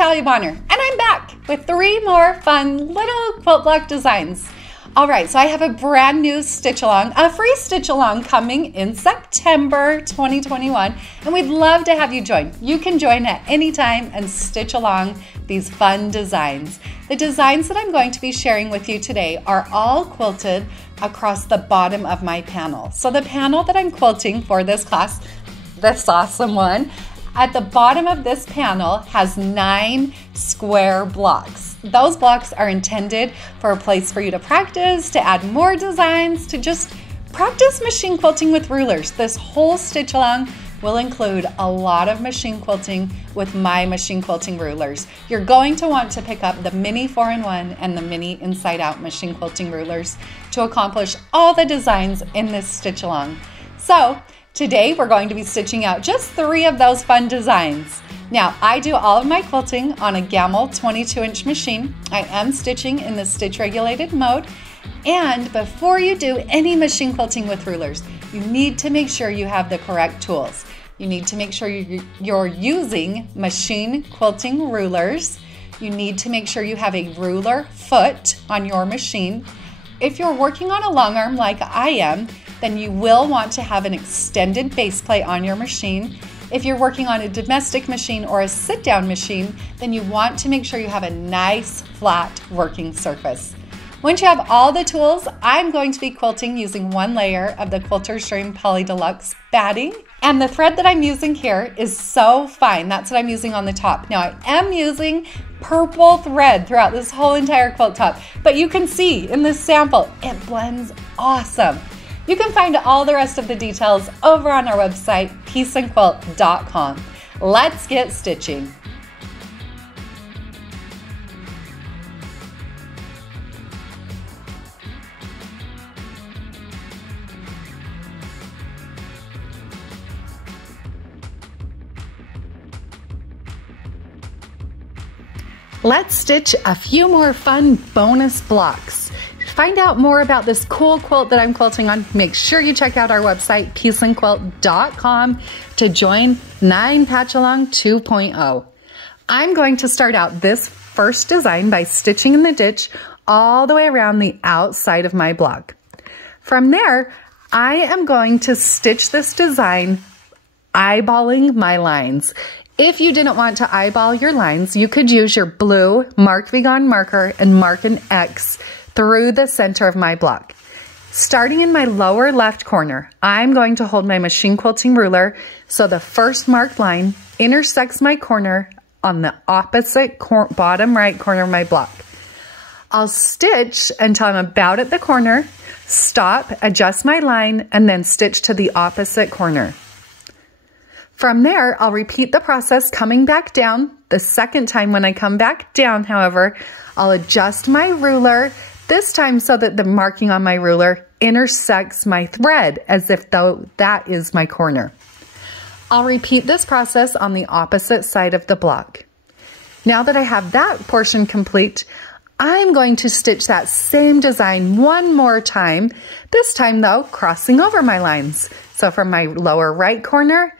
Natalia Bonner, and I'm back with 3 more fun little quilt block designs. All right, so I have a brand new stitch along, a free stitch along coming in September 2021, and we'd love to have you join. You can join at any time and stitch along these fun designs. The designs that I'm going to be sharing with you today are all quilted across the bottom of my panel. So the panel that I'm quilting for this class, this awesome one, at the bottom of this panel has 9 square blocks. Those blocks are intended for a place for you to practice, to add more designs, to just practice machine quilting with rulers. This whole stitch along will include a lot of machine quilting with my machine quilting rulers. You're going to want to pick up the mini 4-in-1 and the mini inside out machine quilting rulers to accomplish all the designs in this stitch along. So today we're going to be stitching out just 3 of those fun designs. Now, I do all of my quilting on a Gammill 22-inch machine. I am stitching in the stitch regulated mode. And before you do any machine quilting with rulers, you need to make sure you have the correct tools. You need to make sure you're using machine quilting rulers. You need to make sure you have a ruler foot on your machine. If you're working on a long arm like I am, then you will want to have an extended base plate on your machine. If you're working on a domestic machine or a sit-down machine, then you want to make sure you have a nice flat working surface. Once you have all the tools, I'm going to be quilting using 1 layer of the Quilter's Dream Poly Deluxe batting. And the thread that I'm using here is so fine. That's what I'm using on the top. Now I am using purple thread throughout this whole entire quilt top, but you can see in this sample, it blends awesome. You can find all the rest of the details over on our website, pieceandquilt.com. Let's get stitching. Let's stitch a few more fun bonus blocks. To find out more about this cool quilt that I'm quilting on, make sure you check out our website, pieceandquilt.com, to join 9 Patchalong 2.0. I'm going to start out this first design by stitching in the ditch all the way around the outside of my block. From there, I am going to stitch this design eyeballing my lines. If you didn't want to eyeball your lines, you could use your blue Mark Be Gone marker and mark an X through the center of my block. Starting in my lower left corner, I'm going to hold my machine quilting ruler so the first marked line intersects my corner on the opposite bottom right corner of my block. I'll stitch until I'm about at the corner, stop, adjust my line, and then stitch to the opposite corner. From there, I'll repeat the process coming back down. The second time when I come back down, however, I'll adjust my ruler, this time so that the marking on my ruler intersects my thread as if though that is my corner. I'll repeat this process on the opposite side of the block. Now that I have that portion complete, I'm going to stitch that same design 1 more time, this time though crossing over my lines. So from my lower right corner,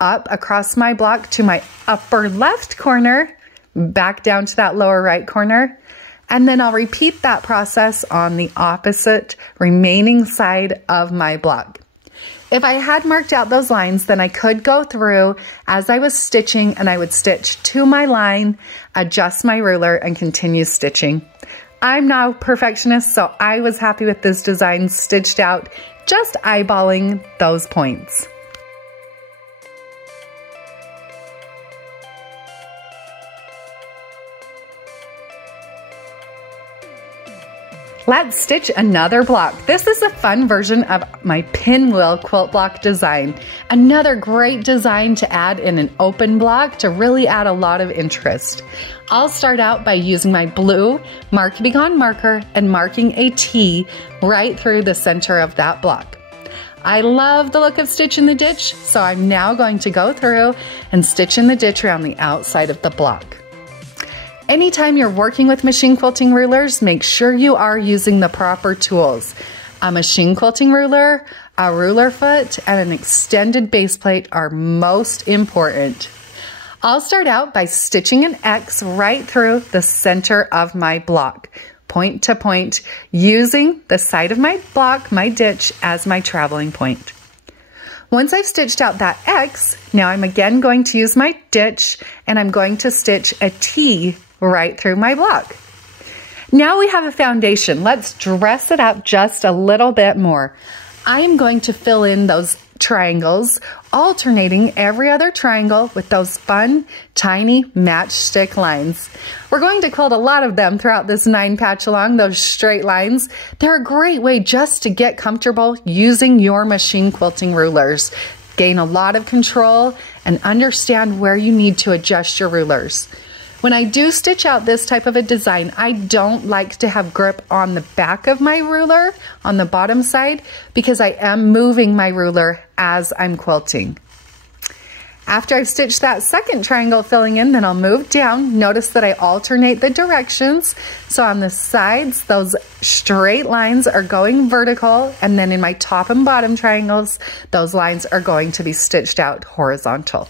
up across my block to my upper left corner, back down to that lower right corner, and then I'll repeat that process on the opposite remaining side of my block. If I had marked out those lines, then I could go through as I was stitching and I would stitch to my line, adjust my ruler, and continue stitching. I'm not a perfectionist, so I was happy with this design stitched out, just eyeballing those points. Let's stitch another block. This is a fun version of my pinwheel quilt block design. Another great design to add in an open block to really add a lot of interest. I'll start out by using my blue Mark Be Gone marker and marking a T right through the center of that block. I love the look of stitch in the ditch, so I'm now going to go through and stitch in the ditch around the outside of the block. Anytime you're working with machine quilting rulers, make sure you are using the proper tools. A machine quilting ruler, a ruler foot, and an extended base plate are most important. I'll start out by stitching an X right through the center of my block, point to point, using the side of my block, my ditch, as my traveling point. Once I've stitched out that X, now I'm again going to use my ditch and I'm going to stitch a T right through my block. Now we have a foundation. Let's dress it up just a little bit more. I am going to fill in those triangles, alternating every other triangle with those fun, tiny matchstick lines. We're going to quilt a lot of them throughout this 9 patch along, those straight lines. They're a great way just to get comfortable using your machine quilting rulers. Gain a lot of control and understand where you need to adjust your rulers. When I do stitch out this type of a design, I don't like to have grip on the back of my ruler on the bottom side because I am moving my ruler as I'm quilting. After I've stitched that second triangle filling in, then I'll move down. Notice that I alternate the directions. So on the sides, those straight lines are going vertical, and then in my top and bottom triangles, those lines are going to be stitched out horizontal.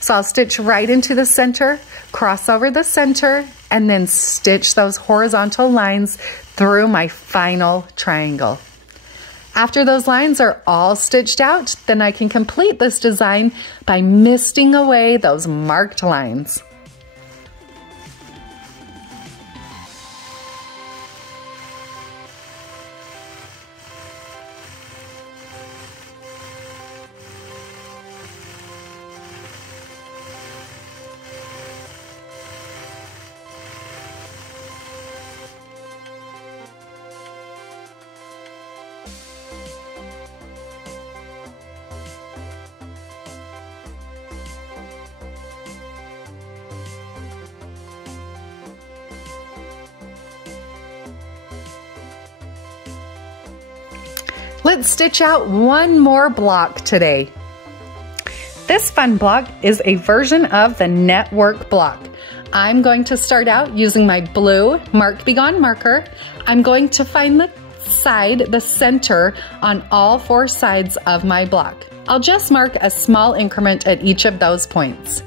So I'll stitch right into the center, cross over the center, and then stitch those horizontal lines through my final triangle. After those lines are all stitched out, then I can complete this design by misting away those marked lines. Let's stitch out one more block today. This fun block is a version of the network block. I'm going to start out using my blue Mark Be Gone marker. I'm going to find the side, the center on all 4 sides of my block. I'll just mark a small increment at each of those points.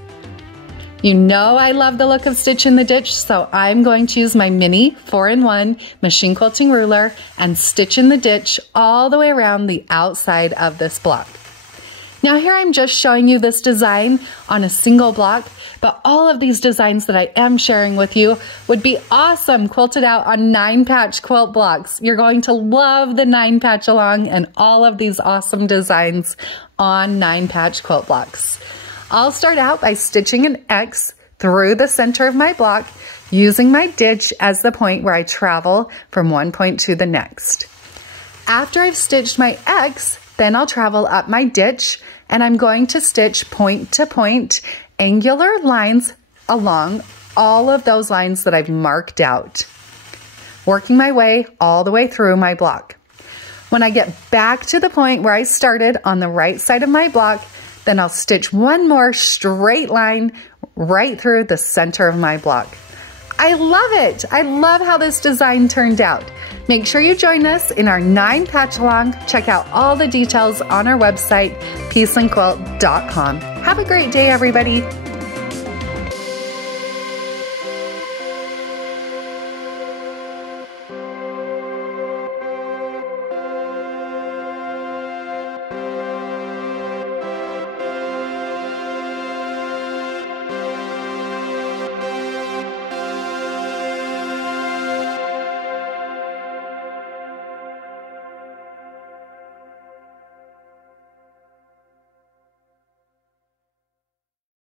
You know I love the look of Stitch in the Ditch, so I'm going to use my mini 4-in-1 machine quilting ruler and stitch in the ditch all the way around the outside of this block. Now here I'm just showing you this design on a single block, but all of these designs that I am sharing with you would be awesome quilted out on 9 patch quilt blocks. You're going to love the 9 patch along and all of these awesome designs on 9 patch quilt blocks. I'll start out by stitching an X through the center of my block, using my ditch as the point where I travel from one point to the next. After I've stitched my X, then I'll travel up my ditch and I'm going to stitch point to point angular lines along all of those lines that I've marked out, working my way all the way through my block. When I get back to the point where I started on the right side of my block, then I'll stitch one more straight line right through the center of my block. I love it. I love how this design turned out. Make sure you join us in our 9 patch along. Check out all the details on our website, peaceandquilt.com. Have a great day, everybody.